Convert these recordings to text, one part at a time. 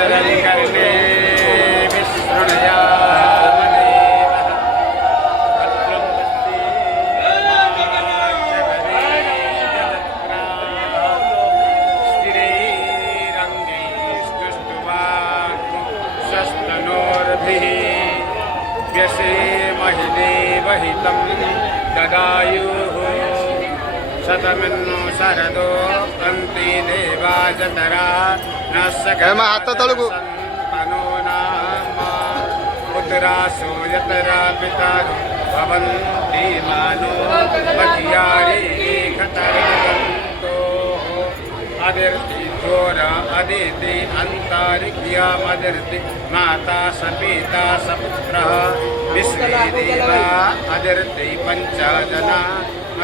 भद्रङ्कर्णे विष्णुया महिदेवहितं ददायुः शतमिन्नो शरदो अन्ति देवाजतरा न सकनो नाम पुत्रासो यतरा पिता भवन्ति मानो मध्यारे खतरन्तो अदिर्ति घोरा अदिति अंतरिक्ष्यामदिर्ति माता सपिता सपुत्रः विश्वेदेवा अदिर्ति पंचजना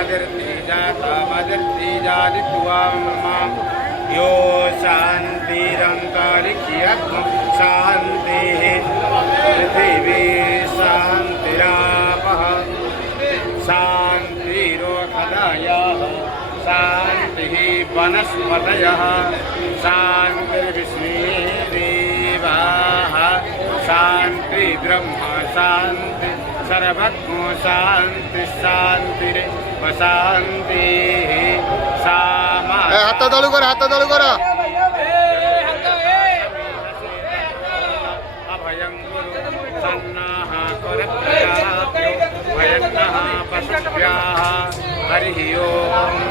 अदिर्ति जाता अदिर्ति जादित्वाम यो शान्तिरन्तरिक्ष्यं शान्तिः पृथिवी शान्तिरापः शान्तिरोषधयः शान्तिः वनस्पतयः शान्तिर्विश्वेदेवाः शान्ति ब्रह्म शान्ति सर्वज्ञो शान्ति शान्तिरेव शान्तिः सामा हाथ तळू कर अभयं गुरु सन्नाः करत्याभ्यो भयन्नः पशुभ्यः हरिः ओम्